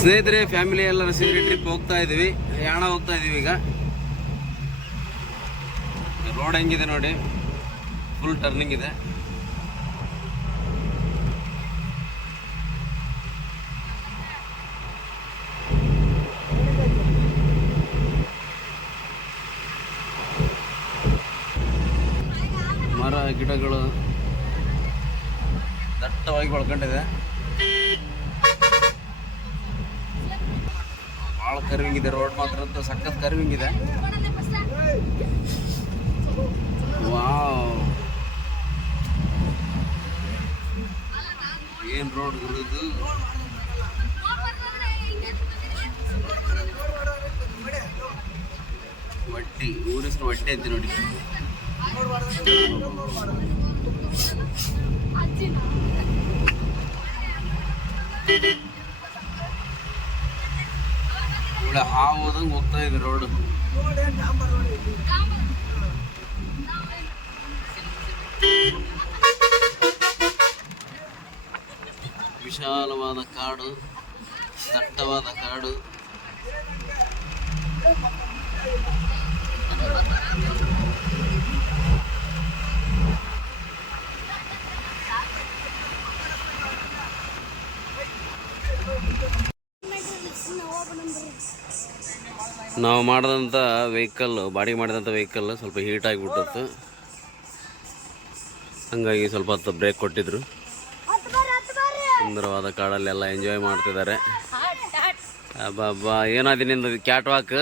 ಸ್ನೇಹಿತರೆ ಫ್ಯಾಮಿಲಿ ಎಲ್ಲರೂ ಸೇರಿ ಟ್ರಿಪ್ ಹೋಗ್ತಾ ಇದೀವಿ. ಯಾಣ ಹೋಗ್ತಾ ಇದೀವಿ ಈಗ. ರೋಡ್ ಹೆಂಗಿದೆ ನೋಡಿ. ಫುಲ್ ಟರ್ನಿಂಗ್ ಇದೆ. ಮರ, ಗಿಡಗಳು ದಟ್ಟವಾಗಿ ಬೆಳ್ಕೊಂಡಿದೆ ಭಾಳ ಕರ್ವಿಂಗ್ ಇದೆ ರೋಡ್ ಮಾತ್ರ ಅಂತೂ ಸಖತ್ ಕರ್ವಿಂಗ್ ಇದೆ. ಏನ್ ರೋಡ್ ವಟ್ಟಿ ಊರ ಹೆಸರು ವಟ್ಟಿ ಅಂತ ನೋಡಿ. ಒಳ್ಳೆ ಹಾವು ಹೋದಂಗೆ ಹೋಗ್ತಾ ಇದೆ ರೋಡ್ ವಿಶಾಲವಾದ ಕಾಡು ದಟ್ಟವಾದ ಕಾಡು ನಾವು ಮಾಡಿದಂಥ ವೆಹಿಕಲ್ ಬಾಡಿಗೆ ಮಾಡಿದಂಥ ವೆಹಿಕಲ್ ಸ್ವಲ್ಪ ಹೀಟ್ ಆಗಿಬಿಟ್ಟಿತ್ತು ಹಂಗಾಗಿ ಸ್ವಲ್ಪ ಹೊತ್ತು ಬ್ರೇಕ್ ಕೊಟ್ಟಿದ್ರು. ಸುಂದರವಾದ ಕಾಡಲ್ಲೆಲ್ಲ ಎಂಜಾಯ್ ಮಾಡ್ತಿದ್ದಾರೆ. ಅಬ್ಬಾ ಏನಾದಿ ನಿಂದು ಕ್ಯಾಟ್ ವಾಕ್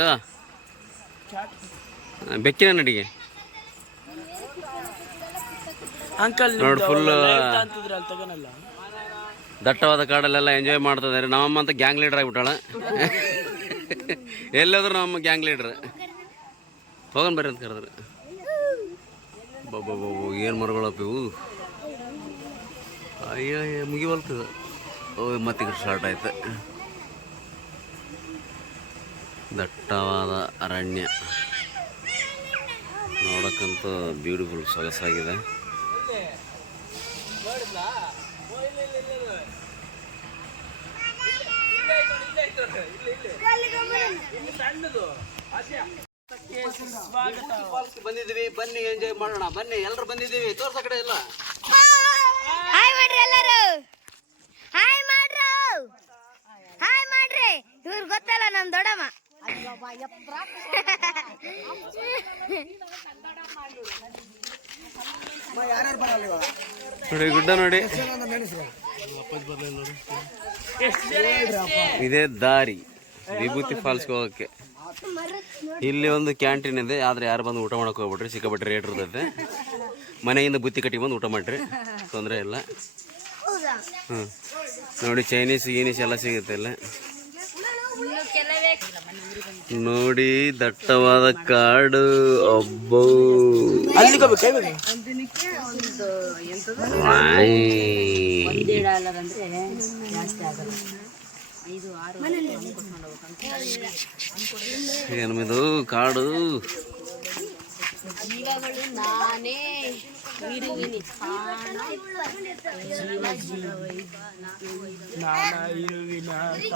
ಬೆಕ್ಕಿನ ನಡಿಗೆ? ಅಂಕಲ್ ನೋಡಿ ಫುಲ್ ದಟ್ಟವಾದ ಕಾಡಲ್ಲೆಲ್ಲ ಎಂಜಾಯ್ ಮಾಡ್ತಿದ್ದಾರೆ. ನಮ್ಮಮ್ಮ ಅಂತ ಗ್ಯಾಂಗ್ ಲೀಡರ್ ಆಗಿಬಿಟ್ಟಾಳ. ಎಲ್ಲಾದ್ರೂ ನಮ್ಮ ಗ್ಯಾಂಗ್ ಲೀಡ್ರ್ ಹೋಗೋಣ ಬರ್ರಿ ಅಂತ ಕರೆದ್ರು. ಬಾಬಾ ಏನು ಮರಗಳಪ್ಪ ಇವು? ಅಯ್ಯೋ ಮುಗಿವಲ್ತದ. ಓ ಮತ್ತೀಗ ಸ್ಟಾರ್ಟ್ ಆಯ್ತು. ದಟ್ಟವಾದ ಅರಣ್ಯ. ನೋಡಕ್ಕಂತ ಬ್ಯೂಟಿಫುಲ್ ಸೊಗಸಾಗಿದೆ. ಬಂದಿದ್ದೀವಿ ಬನ್ನಿ ಎಂಜಾಯ್ ಮಾಡೋಣ. ಬನ್ನಿ ಎಲ್ಲರೂ ಬಂದಿದ್ದೀವಿ. ತೋರ್ಸ ಕಡೆ ಎಲ್ಲ. ಹಾಯ್ ಮಾಡ್ರಿ ಎಲ್ಲರೂ. ಹಾಯ್ ಮಾಡ್ರು. ಹಾಯ್ ಮಾಡ್ರಿ. ಇವ್ರು ಗೊತ್ತಲ್ಲ ನಮ್ ದೊಡ್ಡಮ್ಮ. ನೋಡಿ ಗುಡ್ಡ ನೋಡಿ. ಇದೇ ದಾರಿ, ವಿಭೂತಿ ಫಾಲ್ಸ್ಗೆ ಹೋಗೋಕ್ಕೆ ಇಲ್ಲಿ ಒಂದು ಕ್ಯಾಂಟೀನ್ ಇದೆ, ಆದ್ರೆ ಯಾರು ಬಂದು ಊಟ ಮಾಡಕ್ ಹೋಗ್ಬಿಟ್ರಿ, ಸಿಕ್ಕಾಪಟ್ಟೆ ರೇಟ್ ಇರ್ತೈತೆ ಮನೆಯಿಂದ ಬುತ್ತಿ ಕಟ್ಟಿ ಬಂದು ಊಟ ಮಾಡಿರಿ, ತೊಂದರೆ ಇಲ್ಲ. ಹ್ಞೂ ನೋಡಿ ಚೈನೀಸ್ ಗೀನೀಸ್ ಎಲ್ಲ ಸಿಗುತ್ತೆ ಇಲ್ಲ. ನೋಡಿ, ದಟ್ಟವಾದ ಕಾಡು, ಅಬ್ಬೋ. ಅಲ್ಲಿಗೆ ಹೋಗ್ಬೇಕು ಕೈ ಬೇಕು ವಾಯ್. ಏನಮಿದು ಕಾಡು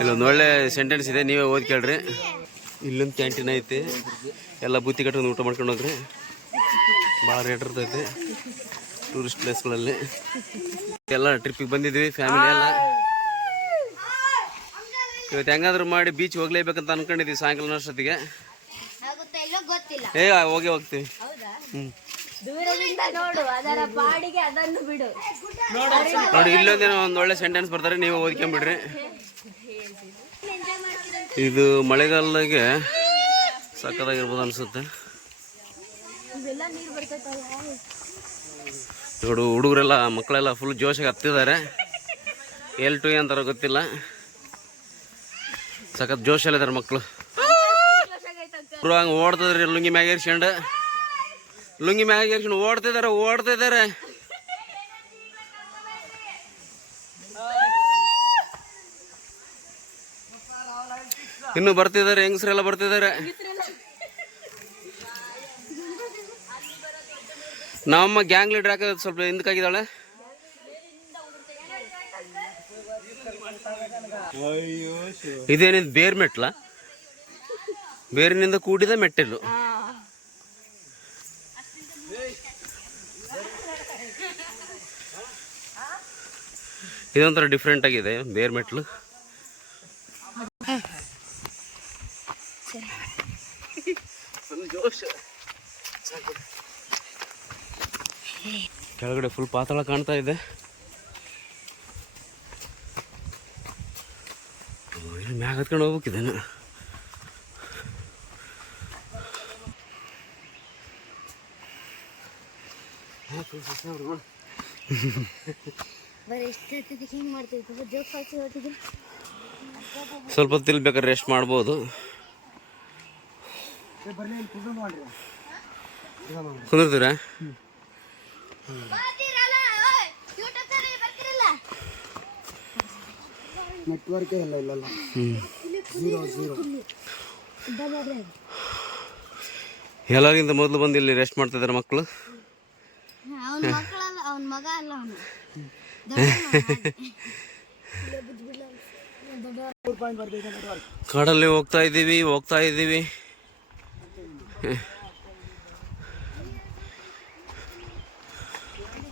ಇಲ್ಲೊಂದು ಒಳ್ಳೆ ಸೆಂಟೆನ್ಸ್ ಇದೆ, ನೀವೇ ಓದ್ಕೇಳ್ರಿ ಇಲ್ಲೊಂದು ಕ್ಯಾಂಟೀನ್ ಐತಿ, ಎಲ್ಲ ಬುತ್ತಿ ಕಟ್ಕೊಂಡು ಊಟ ಮಾಡ್ಕೊಂಡು ಹೋಗ್ರಿ ಭಾಳ ರೇಟ್ ಇರ್ತೈತಿ ಟೂರಿಸ್ಟ್ ಪ್ಲೇಸ್ಗಳಲ್ಲಿ ಎಲ್ಲ ಟ್ರಿಪ್ಪಿಗೆ ಬಂದಿದ್ವಿ ಫ್ಯಾಮಿಲಿ ಎಲ್ಲ. ಇವತ್ತು ಹೆಂಗಾದ್ರೂ ಮಾಡಿ ಬೀಚ್ ಹೋಗ್ಲೇಬೇಕಂತ ಅನ್ಕೊಂಡಿದ್ವಿ ಸಾಯಂಕಾಲ ಅಷ್ಟೊತ್ತಿಗೆ. ಏ ಹೋಗಿ ಹೋಗ್ತೀವಿ ಹ್ಞೂ ನೋಡಿ ಇಲ್ಲೊಂದೇನೋ ಒಂದು ಒಳ್ಳೆ ಸೆಂಟೆನ್ಸ್ ಬರ್ತಾರೆ ನೀವು ಓದ್ಕೊಂಬಿಡ್ರಿ. ಇದು ಮಳೆಗಾಲದಾಗೆ ಸಕ್ಕದಾಗಿರ್ಬೋದು ಅನ್ಸುತ್ತೆ. ನೋಡು ಹುಡುಗರೆಲ್ಲ, ಮಕ್ಕಳೆಲ್ಲ ಫುಲ್ ಜೋಶಾಗಿ ಹತ್ತಿದ್ದಾರೆ ಎಲ್ ಟು ಅಂತಾರ ಗೊತ್ತಿಲ್ಲ. ಸಖತ್ ಜೋಶಲ್ಲಿದ್ದಾರೆ ಮಕ್ಕಳು ಹಂಗೆ ಓಡ್ತಿದ್ರಿ, ಲುಂಗಿ ಮ್ಯಾಗ ಏರ್ಸ್ಕೊಂಡು. ಲುಂಗಿ ಮ್ಯಾಗ ಏರ್ಸ್ಕೊಂಡು ಓಡ್ತಿದ್ದಾರೆ ಓಡ್ತಿದ್ದಾರೆ ಇನ್ನು ಬರ್ತಿದ್ದಾರೆ ಹೆಂಗಸರೆಲ್ಲ ಬರ್ತಿದ್ದಾರೆ ನಮ್ಮ ಗ್ಯಾಂಗ್ ಲೀಡರ್ ಹಾಕೋದು ಸ್ವಲ್ಪ ಹಿಂದಕ್ಕಾಗಿದ್ದಾಳೆ? ಇದೇನಿದ್ ಬೇರ್ ಮೆಟ್ಲ? ಬೇರಿನಿಂದ ಕೂಡಿದ ಮೆಟ್ಟಿಲು. ಇದೊಂಥರ ಡಿಫ್ರೆಂಟ್ ಆಗಿದೆ ಬೇರ್ ಮೆಟ್ಲು. ಕೆಳಗಡೆ ಫುಲ್ ಪಾತಾಳ ಕಾಣ್ತಾ ಇದೆ. ಮ್ಯಾಗ ಹತ್ಕೊಂಡು ಹೋಗ್ಬೇಕಿದ್ದೇನೆ ಸ್ವಲ್ಪ ಹೊತ್ತು ಇಲ್ಲಿ ಬೇಕಾದ್ರೆ ರೆಸ್ಟ್ ಮಾಡ್ಬೋದು. ಕುಂದಿರ್ತೀರಾ? ನೆಟ್ವರ್ಕೇ ಇಲ್ಲ ಇಲ್ಲಲ್ಲ ಎಲ್ಲರಿಗಿಂತ ಮೊದಲು ಬಂದು ಇಲ್ಲಿ ರೆಸ್ಟ್ ಮಾಡ್ತಿದ್ದಾರೆ ಮಕ್ಕಳು ಅವನ ಮಕ್ಕಳಲ್ಲ ಅವನ ಮಗ ಅಲ್ಲ ಅವನು. ಕಾಡಲ್ಲಿ ಹೋಗ್ತಾ ಇದ್ದೀವಿ ಹೋಗ್ತಾ ಇದ್ದೀವಿ ಬಾ ಬಾ ಬಾ ಬಾ ಬಾ. ಏನಿದು ಅಲ್ಲಿಗೆ ಹೋಗ್ಬೇಕಲ್ಲ ನಾವು ಎಲ್ಲ ಕಿಶ ಅದು ಅಲ್ಲಿ ವೈಟ್ ವೈಟ್ ಕಾಣಿಸ್ತೈತಿ ಈ ಕಡೆ ಬರಲ್ಲ ಮುಂದಕ್ಕೆ ಹೋದ್ರೆ ಬೀಳ್ತೀರಿ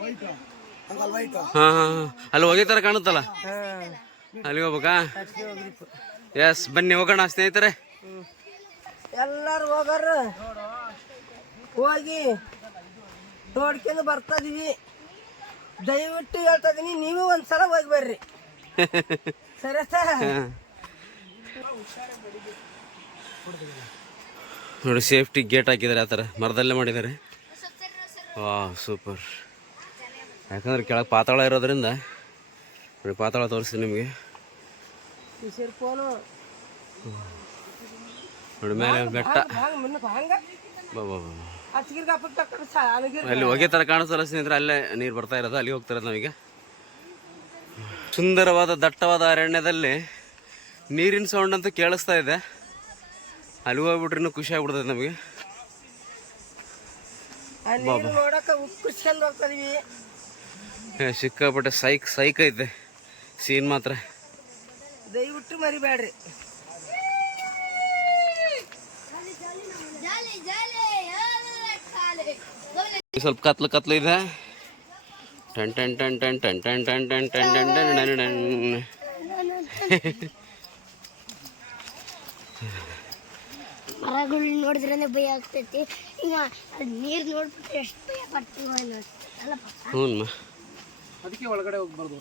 ವೈಟ್ ಅಂಕಲ್ ವೈಟ್ ಹಾ ಹಾ ಹಾ. ಅಲ್ಲಿ ಹೋಗಿ ಥರ ಕಾಣುತ್ತಲ್ಲ? ಅಲ್ಲಿ ಹೋಗ್ಬೇಕಾ? ಎಸ್ ಬನ್ನಿ ಹೋಗೋಣ ಸ್ನೇಹಿತರೆ. ಎಲ್ಲರೂ ಹೋಗಾರ? ಹೋಗಿ. ನೋಡ್ಕೊಂಡು ಬರ್ತಾ ಇದೀವಿ ದಯವಿಟ್ಟು ಹೇಳ್ತಾ ಇದೀನಿ ನೀವು ಒಂದ್ಸಲ ಹೋಗಿ ಬರ್ರಿ. ಸರಿ ಸರ್ ನೋಡಿ ಸೇಫ್ಟಿ ಗೇಟ್ ಹಾಕಿದ್ದಾರೆ ಆ ಥರ. ಮರದಲ್ಲೇ ಮಾಡಿದ್ದಾರೆ. ವಾ ಸೂಪರ್ ಯಾಕಂದ್ರೆ ಕೆಳಗೆ ಪಾತಾಳ ಇರೋದ್ರಿಂದ ನೋಡಿ ಪಾತಾಳ ತೋರಿಸ್ತೀನಿ ನಿಮಗೆ. ನೋಡಿ ಮೇಲೆ ಬೆಟ್ಟ. ಬಾ ಬಾ. ಅಲ್ಲಿ ಹೊಗೆ ಥರ ಕಾಣಿಸಲ್ಲ ಸ್ನೇಹಿತರೆ ಅಲ್ಲೇ ನೀರು ಬರ್ತಾ ಇರೋದು ಅಲ್ಲಿ ಹೋಗ್ತಿರೋದು ನಾವೀಗ. ಸುಂದರವಾದ ದಟ್ಟವಾದ ಅರಣ್ಯದಲ್ಲಿ ನೀರಿನ ಸೌಂಡ್ ಅಂತೂ ಕೇಳಿಸ್ತಾ ಇದೆ. ಅಲ್ಲಿ ಹೋಗ್ಬಿಟ್ರೂ ಖುಷಿ ಆಗ್ಬಿಡ್ತದೆ ನಮಗೆ. ಹೋಗ್ತಾ ಸಿಕ್ಕಾಪಟ್ಟೆ ಸೈಕ್ ಸೈಕ್ ಐತೆ. ಸೀನ್ ಮಾತ್ರ. ದಯವಿಟ್ಟು ಮರಿಬೇಡ್ರಿ. ಸ್ವಲ್ಪ ಕತ್ಲು ಕತ್ಲು ಇದೆ ಟನ್ ಟನ್ ಟನ್ ಟನ್ ಟನ್ ಟನ್ ಟನ್ ಟನ್ ಟನ್ ಟನ್ ಟನ್ ಟನ್ ಟನ್. ಮರಗಳು ನೋಡಿದ್ರೆ ಭಯ ಆಗ್ತೈತಿ ಈಗ ನೀರು ನೋಡ್ಬಿಟ್ರೆ ಎಷ್ಟು ಭಯ ಪಡ್ತೀವಿ ಅಲ್ಲಪ್ಪ ಹ್ಞೂನ್ಮ ಅದಕ್ಕೆ ಒಳಗಡೆ ಹೋಗ್ಬಾರ್ದು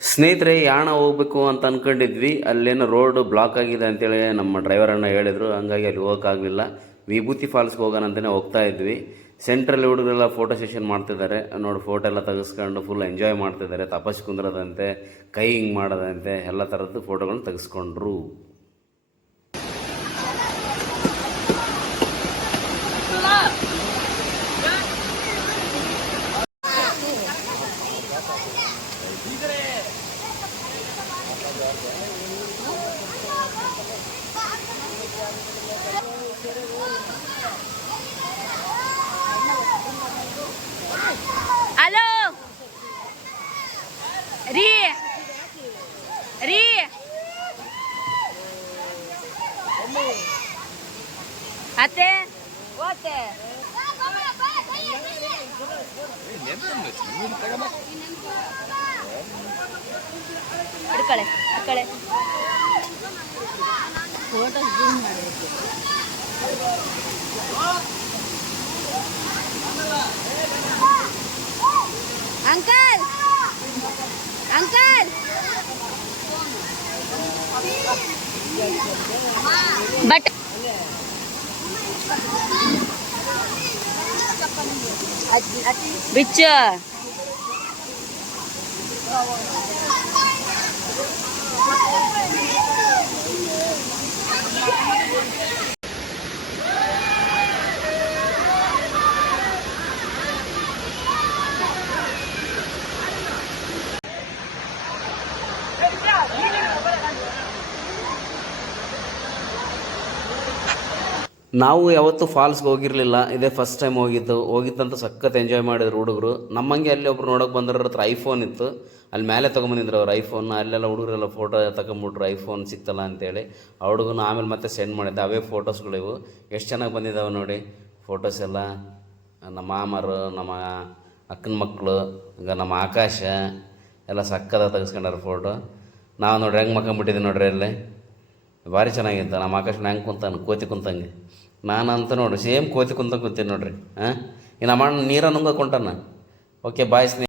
ಸ್ನೇಹಿತರೆ ಯಾಣ ಹೋಗ್ಬೇಕು ಅಂತ ಅನ್ಕೊಂಡಿದ್ವಿ ಅಲ್ಲೇನೋ ರೋಡ್ ಬ್ಲಾಕ್ ಆಗಿದೆ ಅಂತೇಳಿ ನಮ್ಮ ಡ್ರೈವರ್ ಅಣ್ಣ ಹೇಳಿದ್ರು ಹಂಗಾಗಿ ಅಲ್ಲಿ ಹೋಗೋಕ್ಕಾಗಲಿಲ್ಲ ವಿಭೂತಿ ಫಾಲ್ಸ್ಗೆ ಹೋಗೋಣ ಅಂತಲೇ ಹೋಗ್ತಾ ಇದ್ವಿ. ಸೆಂಟ್ರಲ್ಲಿ ಹುಡುಗರೆಲ್ಲ ಫೋಟೋ ಸೆಷನ್ ಮಾಡ್ತಿದ್ದಾರೆ. ನೋಡಿ ಫೋಟೋ ಎಲ್ಲ ತೆಗೆಸ್ಕೊಂಡು ಫುಲ್ ಎಂಜಾಯ್ ಮಾಡ್ತಿದ್ದಾರೆ. ತಪಸ್ ಕುಂದ್ರದಂತೆ, ಕೈ ಹಿಂಗ್ ಮಾಡೋದಂತೆ, ಎಲ್ಲ ಥರದ್ದು ಫೋಟೋಗಳನ್ನ ತೆಗೆಸ್ಕೊಂಡ್ರು. ಅತ್ತೆ ಓತೆ ಅಡ್ಕಳೆ ಅಡ್ಕಳೆ. ಫೋಟೋ ಜೂಮ್ ಮಾಡಬೇಕು বিচ্চা ನಾವು ಯಾವತ್ತೂ ಫಾಲ್ಸ್ಗೆ ಹೋಗಿರಲಿಲ್ಲ. ಇದೇ ಫಸ್ಟ್ ಟೈಮ್ ಹೋಗಿದ್ದು. ಹೋಗಿದ್ದಂತ ಸಖತ್ ಎಂಜಾಯ್ ಮಾಡಿದ್ರು ಹುಡುಗರು. ನಮ್ಮಂಗೆ ಅಲ್ಲಿ ಒಬ್ರು ನೋಡೋಕೆ ಬಂದ್ರ ಹತ್ರ ಐಫೋನ್ ಇತ್ತು. ಅಲ್ಲಿ ಮೇಲೆ ತೊಗೊಂಬಂದಿದ್ರು ಅವ್ರು ಐಫೋನ್ ಅಲ್ಲೆಲ್ಲ ಹುಡುಗರೆಲ್ಲ ಫೋಟೋ ತಗೊಂಬಿಟ್ರು ಐಫೋನ್ ಸಿಕ್ತಲ್ಲ ಅಂತೇಳಿ. ಆ ಹುಡುಗನ ಆಮೇಲೆ ಮತ್ತೆ ಸೆಂಡ್ ಮಾಡಿದ್ದೆ. ಅವೇ ಫೋಟೋಸ್ಗಳಿವು ಎಷ್ಟು ಚೆನ್ನಾಗಿ ಬಂದಿದ್ದಾವೆ ನೋಡಿ. ಫೋಟೋಸ್ ಎಲ್ಲ, ನಮ್ಮ ಮಾಮರು, ನಮ್ಮ ಅಕ್ಕನ ಮಕ್ಕಳು ಈಗ ನಮ್ಮ ಆಕಾಶ, ಎಲ್ಲ ಸಕ್ಕದ ತೆಗೆಸ್ಕೊಂಡಾರ ಫೋಟೋ ನಾವು ನೋಡ್ರಿ ಹೆಂಗೆ ಮಕ್ಕಂಬಿಟ್ಟಿದ್ದೀವಿ ನೋಡ್ರಿ ಅಲ್ಲಿ. ಭಾರಿ ಚೆನ್ನಾಗಿತ್ತು. ನಮ್ಮ ಆಕಾಶ ಹೆಂಗೆ ಕುಂತಾನೆ, ಕೋತಿ ಕುಂತಂಗೆ. ನಾನು ಅಂತ ನೋಡ್ರಿ ಸೇಮ್ ಕೋತಿ ಕುಂತ ಕೂತೀನಿ ನೋಡ್ರಿ ಹಾಂ ಇನ್ನು ನಮ್ಮ ನೀರ ನುಂಗ ಕೊಂಟಾನ ಓಕೆ ಬಾಯ್ ಸ್ನೇಹ